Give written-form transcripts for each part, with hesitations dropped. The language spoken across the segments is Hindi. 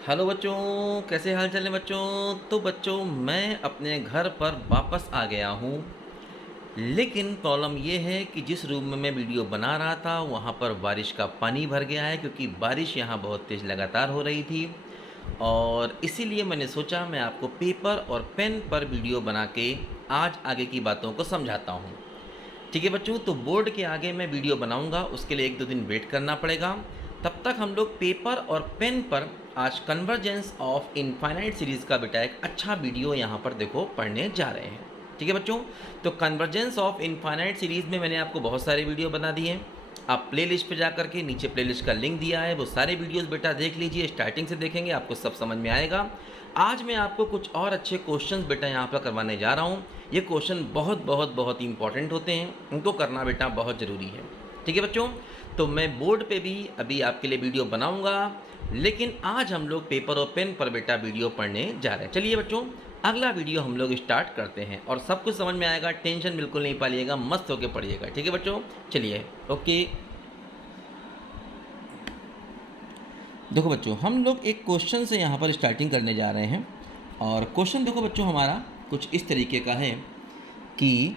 हेलो बच्चों, कैसे हाल चाल है बच्चों। तो बच्चों मैं अपने घर पर वापस आ गया हूँ। लेकिन प्रॉब्लम ये है कि जिस रूम में मैं वीडियो बना रहा था वहाँ पर बारिश का पानी भर गया है, क्योंकि बारिश यहाँ बहुत तेज़ लगातार हो रही थी। और इसीलिए मैंने सोचा मैं आपको पेपर और पेन पर वीडियो बना के आज आगे की बातों को समझाता हूँ। ठीक है बच्चों, तो बोर्ड के आगे मैं वीडियो बनाऊंगा, उसके लिए 1-2 दिन वेट करना पड़ेगा। तब तक हम लोग पेपर और पेन पर आज कन्वर्जेंस ऑफ इनफाइनाइट सीरीज़ का बेटा एक अच्छा वीडियो यहाँ पर देखो पढ़ने जा रहे हैं। ठीक है बच्चों, तो कन्वर्जेंस ऑफ इनफाइनाइट सीरीज़ में मैंने आपको बहुत सारे वीडियो बना दिए हैं। आप प्लेलिस्ट पे जा करके नीचे प्लेलिस्ट का लिंक दिया है, वो सारे वीडियोस बेटा देख लीजिए, स्टार्टिंग से देखेंगे आपको सब समझ में आएगा। आज मैं आपको कुछ और अच्छे क्वेश्चंस बेटा यहाँ पर करवाने जा रहा हूँ। ये क्वेश्चन बहुत बहुत बहुत इंपॉर्टेंट होते हैं, उनको करना बेटा बहुत ज़रूरी है। ठीक है बच्चों, तो मैं बोर्ड पे भी अभी आपके लिए वीडियो बनाऊंगा, लेकिन आज हम लोग पेपर और पेन पर बेटा वीडियो पढ़ने जा रहे हैं। चलिए बच्चों, अगला वीडियो हम लोग स्टार्ट करते हैं और सब कुछ समझ में आएगा, टेंशन बिल्कुल नहीं पालिएगा, मस्त होकर पढ़िएगा। ठीक है बच्चों, चलिए ओके। देखो बच्चों, हम लोग एक क्वेश्चन से यहाँ पर स्टार्टिंग करने जा रहे हैं। और क्वेश्चन देखो बच्चों हमारा कुछ इस तरीके का है कि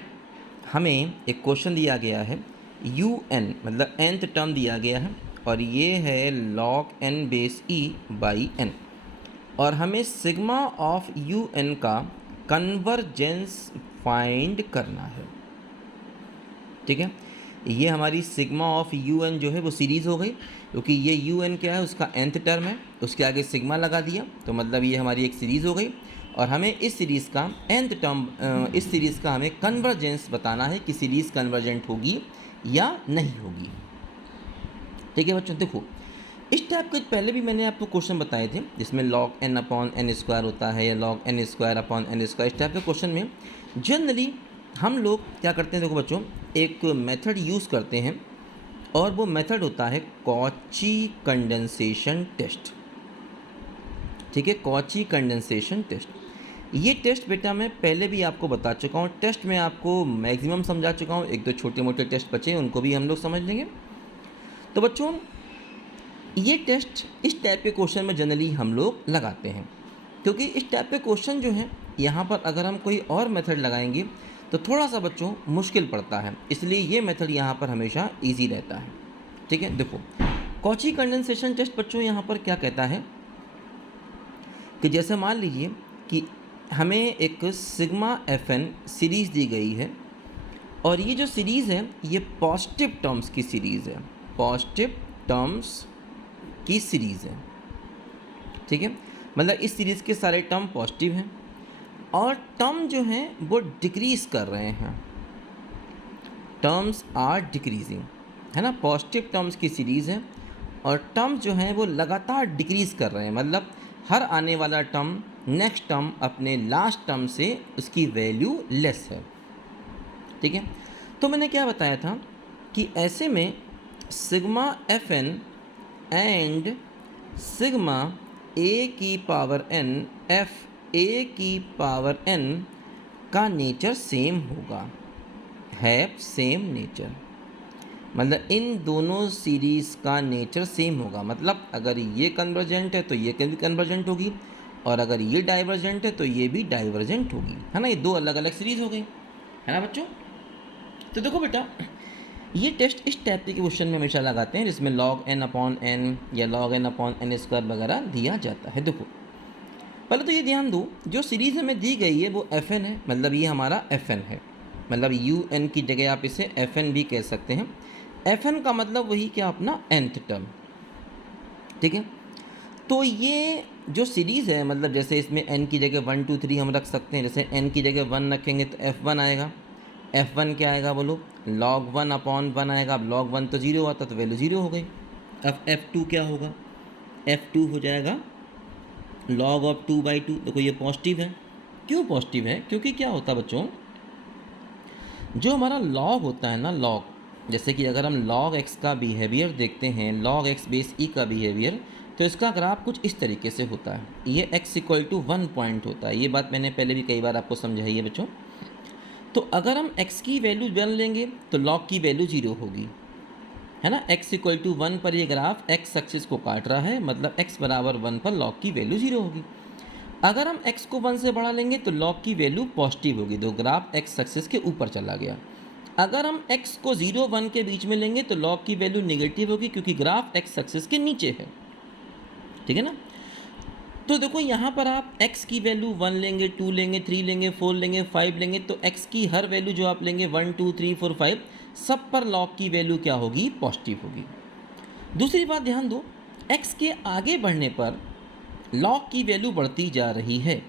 हमें एक क्वेश्चन दिया गया है, यू एन मतलब nth टर्म दिया गया है, और ये है log n base e by n, और हमें सिग्मा ऑफ यू एन का कन्वर्जेंस फाइंड करना है। ठीक है, ये हमारी सिग्मा ऑफ यू एन जो है वो सीरीज़ हो गई, क्योंकि ये यू एन क्या है, उसका nth टर्म है, उसके आगे सिग्मा लगा दिया, तो मतलब ये हमारी एक सीरीज़ हो गई। और हमें इस सीरीज़ का nth टर्म, इस सीरीज़ का हमें कन्वर्जेंस बताना है कि सीरीज़ कन्वर्जेंट होगी या नहीं होगी। ठीक है बच्चों, देखो इस टाइप के पहले भी मैंने आपको क्वेश्चन बताए थे, जिसमें log n upon n square होता है या log n square upon n square. इस टाइप के क्वेश्चन में जनरली हम लोग क्या करते हैं, देखो बच्चों एक मेथड यूज़ करते हैं, और वो मेथड होता है कॉची कंडेंसेशन टेस्ट। ठीक है, कॉची कंडेंसेशन टेस्ट। ये टेस्ट बेटा मैं पहले भी आपको बता चुका हूँ, टेस्ट में आपको मैक्सिमम समझा चुका हूँ, एक दो छोटे मोटे टेस्ट बचे उनको भी हम लोग समझ लेंगे। तो बच्चों ये टेस्ट इस टाइप के क्वेश्चन में जनरली हम लोग लगाते हैं, क्योंकि इस टाइप के क्वेश्चन जो हैं यहाँ पर अगर हम कोई और मेथड लगाएंगे तो थोड़ा सा बच्चों मुश्किल पड़ता है, इसलिए ये मेथड यहाँ पर हमेशा इजी रहता है। ठीक है, देखो कॉची कंडेंसेशन टेस्ट बच्चों यहाँ पर क्या कहता है कि जैसे मान लीजिए कि हमें एक सिग्मा एफ एन सीरीज़ दी गई है, और ये जो सीरीज़ है ये पॉजिटिव टर्म्स की सीरीज़ है, पॉजिटिव टर्म्स की सीरीज़ है। ठीक है, मतलब इस सीरीज़ के सारे टर्म पॉजिटिव हैं, और टर्म जो हैं वो डिक्रीज़ कर रहे हैं, टर्म्स आर डिक्रीजिंग, है ना। पॉजिटिव टर्म्स की सीरीज़ है और टर्म्स जो हैं वो लगातार डिक्रीज़ कर रहे हैं, मतलब हर आने वाला टर्म नेक्स्ट टर्म अपने लास्ट टर्म से उसकी वैल्यू लेस है। ठीक है, तो मैंने क्या बताया था कि ऐसे में sigma F N and sigma A की पावर एन एफ ए की पावर एन का नेचर सेम होगा, हैव सेम नेचर। मतलब इन दोनों सीरीज़ का नेचर सेम होगा, मतलब अगर ये कन्वर्जेंट है तो ये भी कन्वर्जेंट होगी, और अगर ये डाइवर्जेंट है तो ये भी डाइवर्जेंट होगी, है ना। ये दो अलग अलग सीरीज़ हो गई, है ना बच्चों। तो देखो बेटा ये टेस्ट इस टाइप के क्वेश्चन में हमेशा लगाते हैं, जिसमें log n अपॉन n या log n upon n square वगैरह दिया जाता है। देखो पहले तो ये ध्यान दो, जो सीरीज़ हमें दी गई है वो एफ एन है, मतलब ये हमारा एफ एन है, मतलब यू एन की जगह आप इसे एफ एन भी कह सकते हैं। एफ एन का मतलब वही क्या अपना nth टर्म। ठीक है, तो ये जो सीरीज़ है, मतलब जैसे इसमें n की जगह 1 2 3 हम रख सकते हैं, जैसे n की जगह 1 रखेंगे तो f1 आएगा, f1 क्या आएगा बोलो, log 1 अपॉन 1 आएगा। अब log 1 तो 0 आता तो वैल्यू 0 हो गई। अब f2 क्या होगा, f2 हो जाएगा log ऑफ 2/2। देखो ये पॉजिटिव है, क्यों पॉजिटिव है, क्योंकि क्या होता है बच्चों, जो हमारा log होता है ना, log, जैसे कि अगर हम log x का बिहेवियर देखते हैं, log x बेस e का बिहेवियर, तो इसका ग्राफ कुछ इस तरीके से होता है। ये x इक्वल टू 1 पॉइंट होता है, ये बात मैंने पहले भी कई बार आपको समझाई है बच्चों। तो अगर हम x की वैल्यू 1 लेंगे तो log की वैल्यू 0 होगी, है ना। x इक्वल टू 1 पर ये ग्राफ x एक्सिस को काट रहा है, मतलब x बराबर 1 पर log की वैल्यू 0 होगी। अगर हम x को 1 से बढ़ा लेंगे तो log की वैल्यू पॉजिटिव होगी, तो ग्राफ x एक्सिस के ऊपर चला गया। अगर हम x को 0 1 के बीच में लेंगे तो log की वैल्यू नेगेटिव होगी, क्योंकि ग्राफ x एक्सिस के नीचे है, ठीक है ना। तो देखो यहाँ पर आप x की वैल्यू 1 लेंगे, 2 लेंगे, 3 लेंगे, 4 लेंगे, 5 लेंगे, तो x की हर वैल्यू जो आप लेंगे 1 2 3 4 5 सब पर log की वैल्यू क्या होगी, पॉजिटिव होगी। दूसरी बात ध्यान दो, x के आगे बढ़ने पर log की वैल्यू बढ़ती जा रही है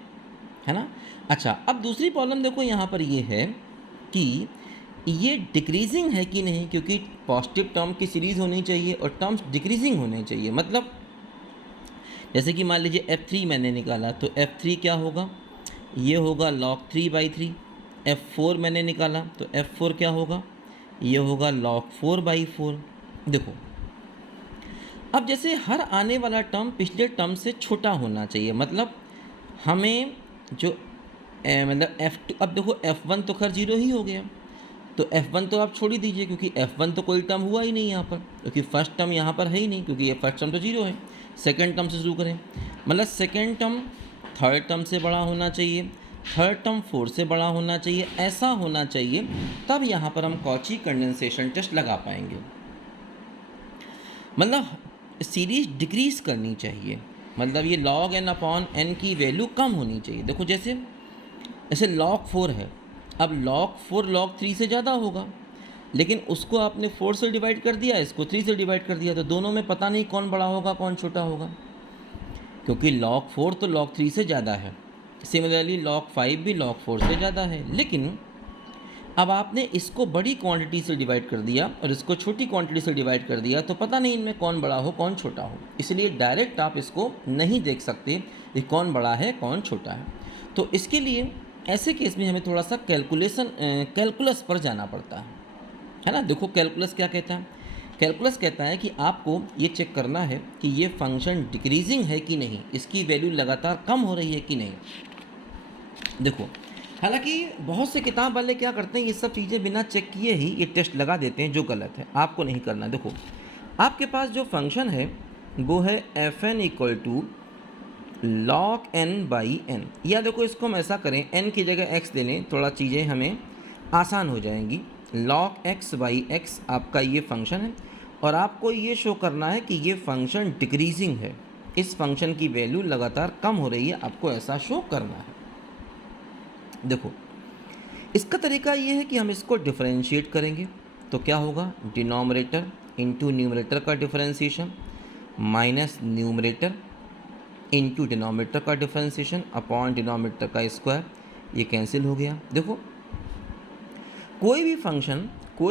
ना। अच्छा, अब दूसरी प्रॉब्लम देखो यहाँ पर ये है कि ये डिक्रीजिंग है कि नहीं, क्योंकि पॉजिटिव टर्म की सीरीज़ होनी चाहिए और टर्म्स डिक्रीजिंग होने चाहिए। मतलब जैसे कि मान लीजिए f3 मैंने निकाला, तो f3 क्या होगा, ये होगा log 3/3। f4 मैंने निकाला तो f4 क्या होगा, ये होगा log 4/4। देखो अब जैसे हर आने वाला टर्म पिछले टर्म से छोटा होना चाहिए, मतलब हमें जो मतलब f2, अब देखो f1 तो खैर 0 ही हो गया, तो f1 तो आप छोड़ ही दीजिए, क्योंकि f1 तो कोई टर्म हुआ ही नहीं यहाँ पर, क्योंकि फर्स्ट टर्म यहाँ पर है ही नहीं, क्योंकि ये फर्स्ट टर्म तो 0 है। सेकंड टर्म से शुरू करें, मतलब सेकंड टर्म थर्ड टर्म से बड़ा होना चाहिए, थर्ड टर्म फोर्थ से बड़ा होना चाहिए, ऐसा होना चाहिए, तब यहाँ पर हम कॉची कंडेंसेशन टेस्ट लगा पाएंगे। मतलब सीरीज डिक्रीज करनी चाहिए, मतलब ये log n अपॉन n की वैल्यू कम होनी चाहिए। देखो जैसे log 4 है, अब log 4 log 3 से ज़्यादा होगा, लेकिन उसको आपने 4 से डिवाइड कर दिया, इसको 3 से डिवाइड कर दिया, तो दोनों में पता नहीं कौन बड़ा होगा कौन छोटा होगा, क्योंकि log 4 तो log 3 से ज़्यादा है। सिमिलरली log 5 भी log 4 से ज़्यादा है, लेकिन अब आपने इसको बड़ी क्वांटिटी से डिवाइड कर दिया और इसको छोटी क्वांटिटी से डिवाइड कर दिया, तो पता नहीं इनमें कौन बड़ा हो कौन छोटा हो, इसलिए डायरेक्ट आप इसको नहीं देख सकते कि कौन बड़ा है कौन छोटा है। तो इसके लिए ऐसे केस में हमें थोड़ा सा कैलकुलस पर जाना पड़ता है ना। देखो कैलकुलस क्या कहता है, कैलकुलस कहता है कि आपको ये चेक करना है कि ये फंक्शन डिक्रीजिंग है कि नहीं, इसकी वैल्यू लगातार कम हो रही है कि नहीं। देखो हालांकि बहुत से किताब वाले क्या करते हैं, ये सब चीज़ें बिना चेक किए ही ये टेस्ट लगा देते हैं, जो गलत है, आपको नहीं करना। देखो आपके पास जो फंक्शन है वो है fn equal to log n/n, या देखो इसको हम ऐसा करें, n की जगह x ले लें, थोड़ा चीज़ें हमें आसान हो जाएंगी। log x/x आपका ये फंक्शन है और आपको ये शो करना है कि ये फंक्शन डिक्रीजिंग है, इस फंक्शन की वैल्यू लगातार कम हो रही है, आपको ऐसा शो करना है। देखो इसका तरीका ये है कि हम इसको डिफरेंशिएट करेंगे, तो क्या होगा, डिनोमिनेटर इंटू न्यूमरेटर का differentiation minus numerator into denominator का डिफरेंशिएशन अपॉन डिनोमिनेटर का स्क्वायर, ये कैंसिल हो गया। देखो कोई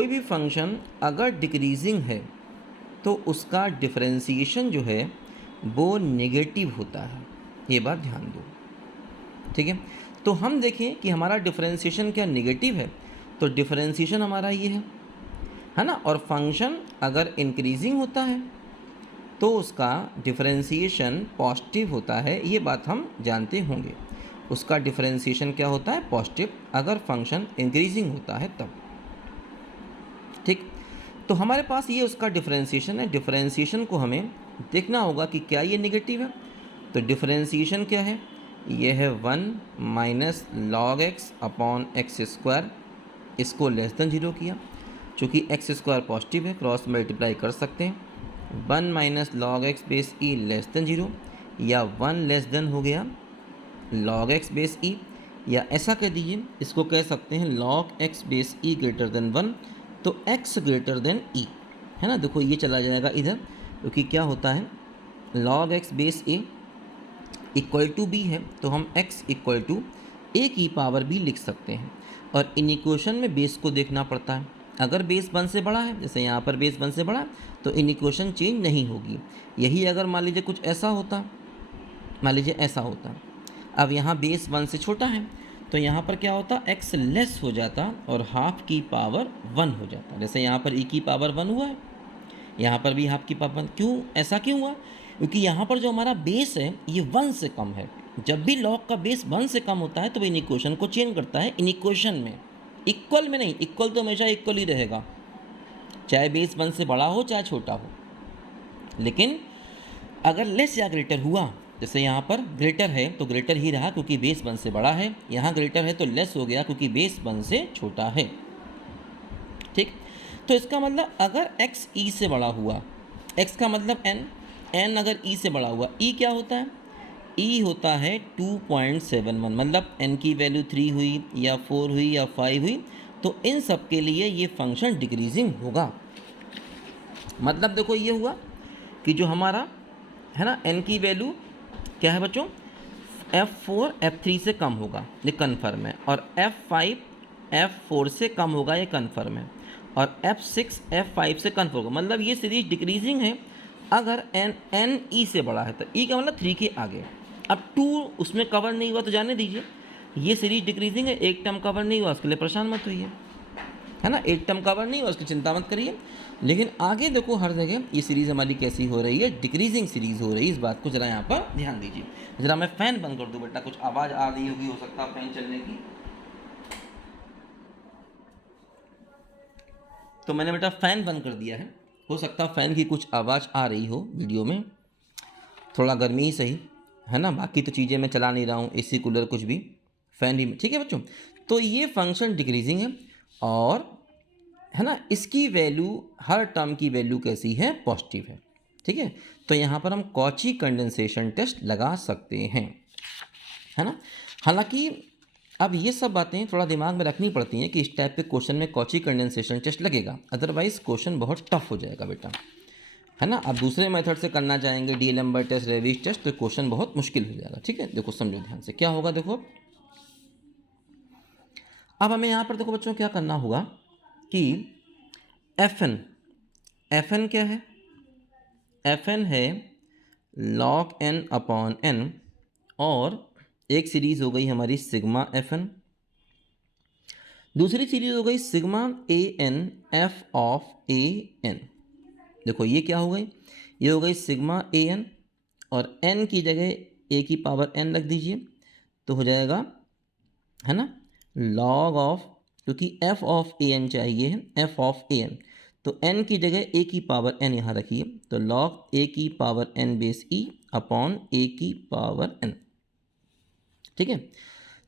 भी फंक्शन अगर डिक्रीजिंग है तो उसका डिफरेंशिएशन जो है वो नेगेटिव होता है, ये बात ध्यान दो, ठीक है। तो हम देखें कि हमारा डिफरेंशिएशन क्या नेगेटिव है, तो डिफरेंशिएशन हमारा ये है ना, और फंक्शन अगर इंक्रीजिंग होता है तो उसका डिफरेंशिएशन पॉजिटिव होता है, ये बात हम जानते होंगे। उसका डिफरेंशिएशन क्या होता है, पॉजिटिव, अगर फंक्शन इंक्रीजिंग होता है तब, ठीक। तो हमारे पास ये उसका डिफरेंशिएशन है, डिफरेंशिएशन को हमें देखना होगा कि क्या ये नेगेटिव है। तो डिफरेंशिएशन क्या है, ये है 1 minus log x upon x square, इसको लेस देन 0 किया, चूँकि एक्स स्क्वायर पॉजिटिव है क्रॉस मल्टीप्लाई कर सकते हैं। 1 माइनस log x बेस ई लेस देन 0, या 1 लेस देन हो गया log x बेस ई, या ऐसा कह दीजिए, इसको कह सकते हैं log x बेस ई ग्रेटर देन 1, तो x ग्रेटर देन ई, है ना। देखो ये चला जाएगा इधर, क्योंकि क्या होता है log x base A equal to B है, तो हम x इक्वल टू ए की पावर b लिख सकते हैं। और इन इक्वेशन में बेस को देखना पड़ता है, अगर बेस 1 से बड़ा है, जैसे यहाँ पर बेस 1 से बड़ा है, तो इन इक्वेशन चेंज नहीं होगी। यही अगर मान लीजिए कुछ ऐसा होता, मान लीजिए ऐसा होता, अब यहाँ बेस 1 से छोटा है, तो यहाँ पर क्या होता, x लेस हो जाता और हाफ की पावर 1 हो जाता। जैसे यहाँ पर e की पावर 1 हुआ है, यहाँ पर भी हाफ की पावर 1। क्यों, ऐसा क्यों हुआ, क्योंकि यहाँ पर जो हमारा बेस है ये 1 से कम है। जब भी log का बेस 1 से कम होता है तो इन इक्वेशन को चेंज करता है, इन इक्वेशन में, इक्वल में नहीं, इक्वल तो हमेशा इक्वल ही रहेगा, चाहे बेस 1 से बड़ा हो चाहे छोटा हो। लेकिन अगर लेस या ग्रेटर हुआ, जैसे यहाँ पर ग्रेटर है तो ग्रेटर ही रहा क्योंकि बेस 1 से बड़ा है, यहाँ ग्रेटर है तो लेस हो गया क्योंकि बेस 1 से छोटा है। ठीक, तो इसका मतलब अगर x e से बड़ा हुआ, x का मतलब n, n अगर e से बड़ा हुआ, e क्या होता है? e होता है 2.71, मतलब n की वैल्यू 3 हुई या 4 हुई या 5 हुई, तो इन सब के लिए ये फंक्शन डिक्रीजिंग होगा। मतलब देखो ये हुआ कि जो हमारा है ना n की वैल्यू क्या है बच्चों, F4 F3 से कम होगा, ये कन्फर्म है, और F5 F4 से कम होगा, ये कन्फर्म है, और F6 F5 से कन्फर्म होगा। मतलब ये सीरीज डिक्रीजिंग है अगर n e से बड़ा है, तो e का मतलब 3 के आगे। अब 2 उसमें कवर नहीं हुआ तो जाने दीजिए, ये सीरीज डिक्रीजिंग है, एक टर्म कवर नहीं हुआ उसके लिए परेशान मत होइए, है ना, एक टर्म कवर नहीं हुआ उसकी चिंता मत करिए। लेकिन आगे देखो हर जगह ये सीरीज़ हमारी कैसी हो रही है, डिक्रीजिंग सीरीज़ हो रही है, इस बात को ज़रा यहाँ पर ध्यान दीजिए। ज़रा मैं फ़ैन बंद कर दूँ बेटा, कुछ आवाज़ आ रही होगी, हो सकता है फ़ैन चलने की, तो मैंने बेटा फ़ैन बंद कर दिया है, हो सकता है फ़ैन की कुछ आवाज़ आ रही हो वीडियो में, थोड़ा गर्मी ही सही, है ना, बाकी तो चीज़ें मैं चला नहीं रहा हूँ, एसी कूलर कुछ भी, फ़ैन भी, ठीक है बच्चों। तो ये फंक्शन डिक्रीजिंग है, और है ना, इसकी वैल्यू, हर टर्म की वैल्यू कैसी है, पॉजिटिव है। ठीक है, तो यहाँ पर हम कॉची कंडेंसेशन टेस्ट लगा सकते हैं, है ना। हालांकि अब ये सब बातें थोड़ा दिमाग में रखनी पड़ती हैं कि इस टाइप के क्वेश्चन में कॉची कंडेंसेशन टेस्ट लगेगा, अदरवाइज क्वेश्चन बहुत टफ हो जाएगा बेटा, है ना। अब दूसरे मेथड से करना चाहेंगे, डी-एलम्बर्ट टेस्ट, रेविस टेस्ट, तो क्वेश्चन बहुत मुश्किल हो जाएगा। ठीक है, देखो समझो ध्यान से क्या होगा। देखो अब हमें यहाँ पर देखो बच्चों क्या करना होगा कि एफ एन क्या है, एफ एन है log n अपॉन n, और एक सीरीज हो गई हमारी सिग्मा एफ एन, दूसरी सीरीज हो गई sigma A N F of A N. देखो ये क्या हो गई, ये हो गई सिग्मा ए एन, और n की जगह a की पावर n रख दीजिए, तो हो जाएगा, है ना, log ऑफ, क्योंकि f ऑफ ए एन चाहिए है, f ऑफ ए एन, तो n की जगह a की पावर n यहाँ रखिए, तो log a की power n base e upon a की पावर n। ठीक है,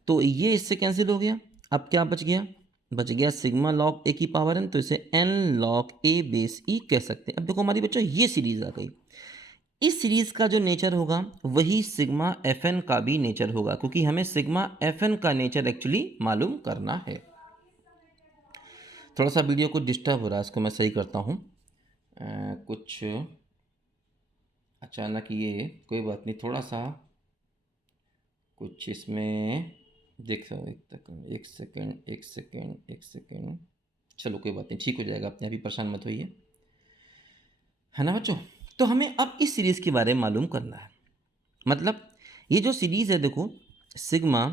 तो ये इससे कैंसिल हो गया, अब क्या बच गया, बच गया सिग्मा log a की पावर n, तो इसे n log a base e कह सकते हैं। अब देखो हमारी बच्चों ये सीरीज आ गई, इस सीरीज का जो नेचर होगा वही सिग्मा एफ एन का भी नेचर होगा, क्योंकि हमें सिग्मा एफ एन का नेचर एक्चुअली मालूम करना है। थोड़ा सा वीडियो को डिस्टर्ब हो रहा है, इसको मैं सही करता हूँ, कुछ अचानक ये, कोई बात नहीं, थोड़ा सा कुछ इसमें देख रहा हूँ, एक सेकेंड, चलो कोई बात नहीं, ठीक हो जाएगा, अपने अभी परेशान मत होइए, है ना बच्चों। तो हमें अब इस सीरीज़ के बारे में मालूम करना है, मतलब ये जो सीरीज़ है देखो सिग्मा,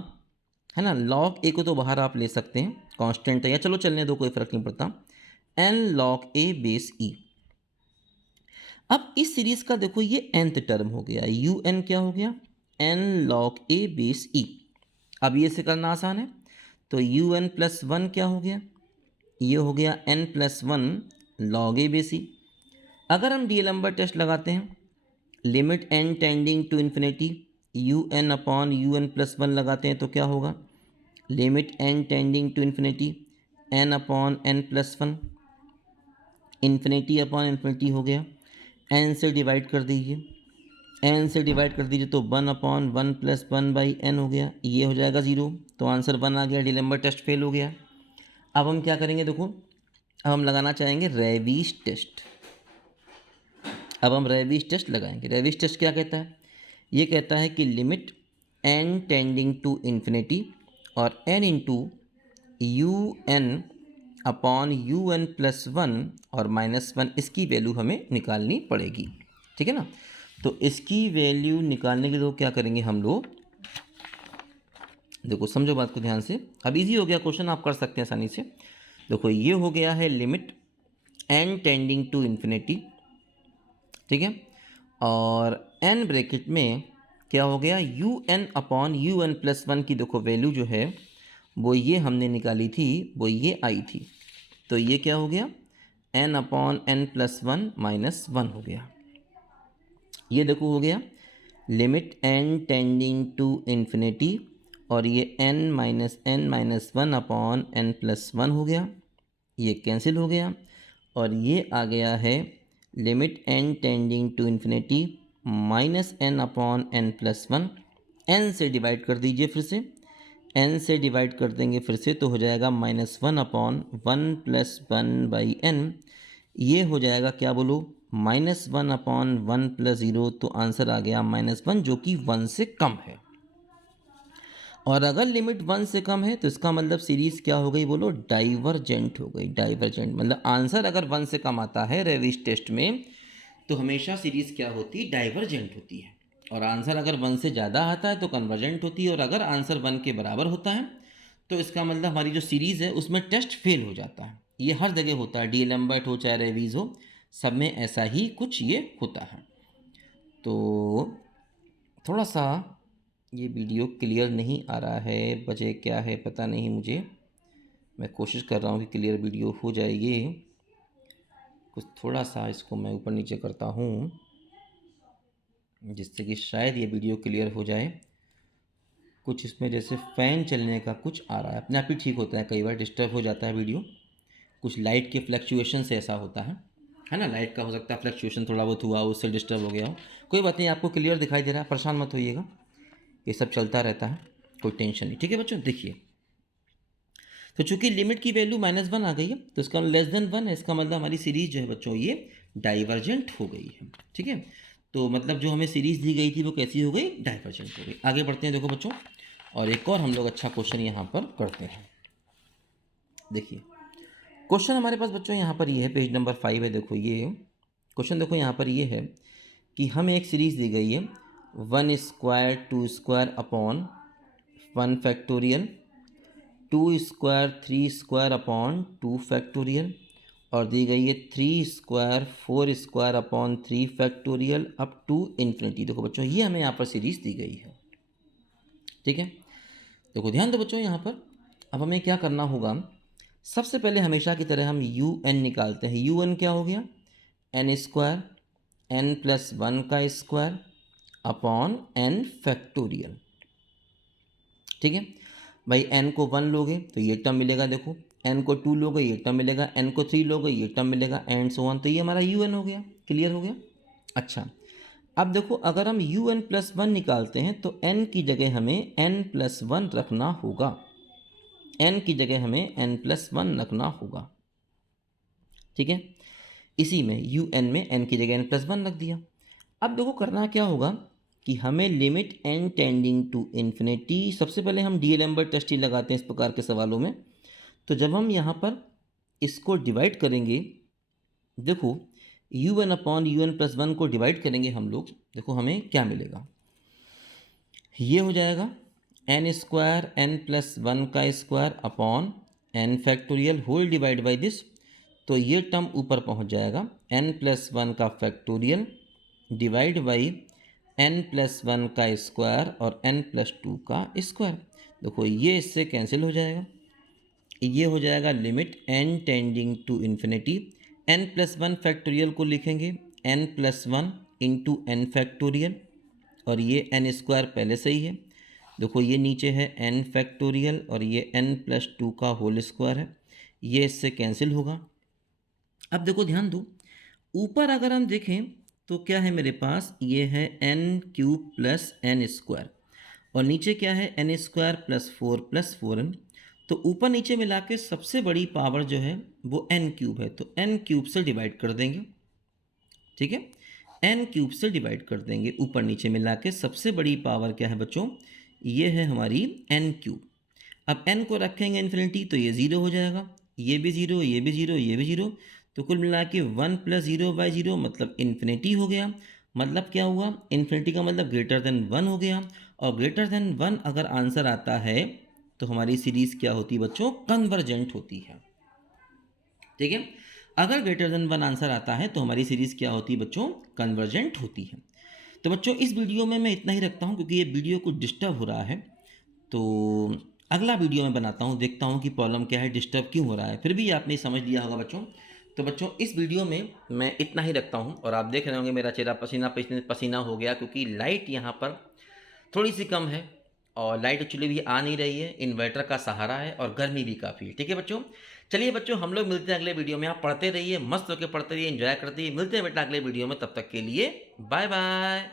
है ना, log a को तो बाहर आप ले सकते हैं, कांस्टेंट है, या चलो चलने दो, कोई फ़र्क नहीं पड़ता, n log a base e। अब इस सीरीज़ का देखो ये nth टर्म हो गया, un क्या हो गया, n log a base e। अब ये से करना आसान है, तो un प्लस 1 क्या हो गया, ये हो गया n plus 1 log a base e। अगर हम डी-एलम्बर्ट टेस्ट लगाते हैं, limit n tending to infinity U N upon U N plus 1 लगाते हैं, तो क्या होगा, limit n tending to infinity n upon n plus 1, infinity upon infinity हो गया, n से डिवाइड कर दीजिए, n से डिवाइड कर दीजिए तो 1 अपॉन 1 प्लस 1 बाई n हो गया, ये हो जाएगा 0, तो आंसर 1 आ गया, डी-एलम्बर्ट टेस्ट फेल हो गया। अब हम क्या करेंगे, देखो अब हम लगाना चाहेंगे रेविस टेस्ट। अब हम रेविस टेस्ट लगाएंगे। रेविस टेस्ट क्या कहता है, ये कहता है कि limit n tending to infinity और n into U N upon U N plus 1 और माइनस 1, इसकी वैल्यू हमें निकालनी पड़ेगी। ठीक है ना, तो इसकी वैल्यू निकालने के लिए क्या करेंगे हम लोग, देखो समझो बात को ध्यान से, अब इजी हो गया क्वेश्चन, आप कर सकते हैं आसानी से। देखो ये हो गया है limit n tending to infinity, ठीक है, और n ब्रैकेट में क्या हो गया, U N upon U N plus 1 की देखो वैल्यू जो है वो ये हमने निकाली थी, वो ये आई थी, तो ये क्या हो गया, n upon n plus one minus one हो गया। ये देखो हो गया limit n tending to infinity, और ये n minus one upon n plus one हो गया, ये कैंसिल हो गया। और ये आ गया है limit n tending to infinity minus n upon n plus one. n से डिवाइड कर दीजिए फिर से, n से डिवाइड कर देंगे फिर से तो हो जाएगा minus one upon one plus one by N. ये हो जाएगा क्या बोलो, minus one upon one plus zero, तो आंसर आ गया माइनस वन, जो कि वन से कम है। और अगर लिमिट वन से कम है तो इसका मतलब सीरीज़ क्या हो गई बोलो, डाइवर्जेंट हो गई। डाइवर्जेंट मतलब आंसर अगर वन से कम आता है रेविस टेस्ट में तो हमेशा सीरीज़ क्या होती है, डाइवर्जेंट होती है। और आंसर अगर वन से ज़्यादा आता है तो कन्वर्जेंट होती है। और अगर आंसर वन के बराबर होता है तो इसका मतलब हमारी जो सीरीज़ है उसमें टेस्ट फेल हो जाता है। ये हर जगह होता है, डी लैम्बर्ट हो चाहे रेवीज हो, सब में ऐसा ही कुछ ये होता है। तो थोड़ा सा ये वीडियो क्लियर नहीं आ रहा है, वजह क्या है पता नहीं मुझे। मैं कोशिश कर रहा हूँ कि क्लियर वीडियो हो जाए। ये कुछ थोड़ा सा इसको मैं ऊपर नीचे करता हूँ जिससे कि शायद ये वीडियो क्लियर हो जाए। कुछ इसमें जैसे फ़ैन चलने का कुछ आ रहा है, अपने आप ही ठीक होता है, कई बार डिस्टर्ब हो जाता है वीडियो, कुछ लाइट के फ्लक्चुएशन से ऐसा होता है ना। लाइट का हो सकता है फ्लक्चुएशन थोड़ा बहुत हुआ, उससे डिस्टर्ब हो गया हो। कोई बात नहीं, आपको क्लियर दिखाई दे रहा है, परेशान मत होइएगा, ये सब चलता रहता है, कोई टेंशन नहीं। ठीक है बच्चों, देखिए तो चूंकि लिमिट की वैल्यू माइनस वन आ गई है तो इसका लेस देन वन है, इसका मतलब हमारी सीरीज जो है बच्चों ये डाइवर्जेंट हो गई है। ठीक है, तो मतलब जो हमें सीरीज दी गई थी वो कैसी हो गई, डाइवर्जेंट हो गई। आगे बढ़ते हैं, देखो बच्चों और एक और हम लोग अच्छा क्वेश्चन यहाँ पर करते हैं। देखिए क्वेश्चन हमारे पास बच्चों यहाँ पर ये है, पेज नंबर 5 है। देखो ये क्वेश्चन, देखो यहाँ पर ये है कि हमें एक सीरीज़ दी गई है one square two square upon one factorial, two square three square upon two factorial, और दी गई है three square four square upon three factorial up to infinity. देखो बच्चों ये हमें यहाँ पर सीरीज़ दी गई है। ठीक है, देखो ध्यान दो बच्चों यहाँ पर, अब हमें क्या करना होगा, सबसे पहले हमेशा की तरह हम यू एन निकालते हैं। यू एन क्या हो गया, N square N plus one का स्क्वायर अपॉन एन फैक्टोरियल। ठीक है भाई, एन को वन लोगे तो ये टर्म मिलेगा, देखो एन को टू लोगे ये टर्म मिलेगा, एन को थ्री लोगे ये टर्म मिलेगा, एंड सो ऑन। तो ये हमारा यू एन हो गया, क्लियर हो गया। अच्छा अब देखो अगर हम यू एन प्लस वन निकालते हैं तो एन की जगह हमें एन प्लस वन रखना होगा, एन की जगह हमें एन प्लस वन रखना होगा। ठीक है, इसी में यू एन में एन की जगह एन प्लस वन रख दिया। अब देखो करना क्या होगा कि हमें limit N tending to infinity, सबसे पहले हम डी एल्बर्ट टेस्ट ही लगाते हैं इस प्रकार के सवालों में। तो जब हम यहाँ पर इसको डिवाइड करेंगे, देखो U N upon U N plus one को डिवाइड करेंगे हम लोग, देखो हमें क्या मिलेगा, ये हो जाएगा N square N plus one का square upon N factorial whole divide by this. तो ये टर्म ऊपर पहुंच जाएगा, एन प्लस वन का factorial divide by N plus one का स्क्वायर और एन प्लस टू का स्क्वायर। देखो ये इससे कैंसिल हो जाएगा, ये हो जाएगा limit N tending to infinity, N plus one factorial को लिखेंगे N plus one into N factorial, और ये एन स्क्वायर पहले से ही है। देखो ये नीचे है एन फैक्टोरियल और ये एन प्लस टू का होल स्क्वायर है, ये इससे कैंसिल होगा। अब देखो ध्यान दो, ऊपर अगर हम देखें तो क्या है मेरे पास, ये है N cube plus N square, और नीचे क्या है N square plus four N. तो ऊपर नीचे मिला के सबसे बड़ी पावर जो है वो एन क्यूब है, तो एन क्यूब से डिवाइड कर देंगे। ठीक है, एन क्यूब से डिवाइड कर देंगे, ऊपर नीचे मिला के सबसे बड़ी पावर क्या है बच्चों, ये है हमारी एन क्यूब। अब एन को रखेंगे इन्फिनिटी तो ये ज़ीरो हो जाएगा, ये भी ज़ीरो ये भी ज़ीरो ये भी ज़ीरो, तो कुल मिला के one plus zero by zero मतलब इन्फिनिटी हो गया। मतलब क्या हुआ, इन्फिनिटी का मतलब ग्रेटर देन वन हो गया, और ग्रेटर देन वन अगर आंसर आता है तो हमारी सीरीज़ क्या होती है बच्चों, कन्वर्जेंट होती है। ठीक है, अगर ग्रेटर देन वन आंसर आता है तो हमारी सीरीज़ क्या होती है बच्चों, कन्वर्जेंट होती है। तो बच्चों इस वीडियो में मैं इतना ही रखता हूँ क्योंकि ये वीडियो कुछ डिस्टर्ब हो रहा है, तो अगला वीडियो मैं बनाता हूँ, देखता हूँ कि प्रॉब्लम क्या है, डिस्टर्ब क्यों हो रहा है। फिर भी आपने समझ लिया होगा बच्चों, तो बच्चों इस वीडियो में मैं इतना ही रखता हूँ और आप देख रहे होंगे मेरा चेहरा पसीना पसीना हो गया, क्योंकि लाइट यहाँ पर थोड़ी सी कम है और लाइट एक्चुअली भी आ नहीं रही है, इन्वर्टर का सहारा है और गर्मी भी काफ़ी है। ठीक है बच्चों, चलिए बच्चों हम लोग मिलते हैं अगले वीडियो में। आप पढ़ते रहिए, मस्त होकर पढ़ते रहिए, एंजॉय करते रहिए। मिलते हैं बेटा अगले वीडियो में, तब तक के लिए बाय बाय।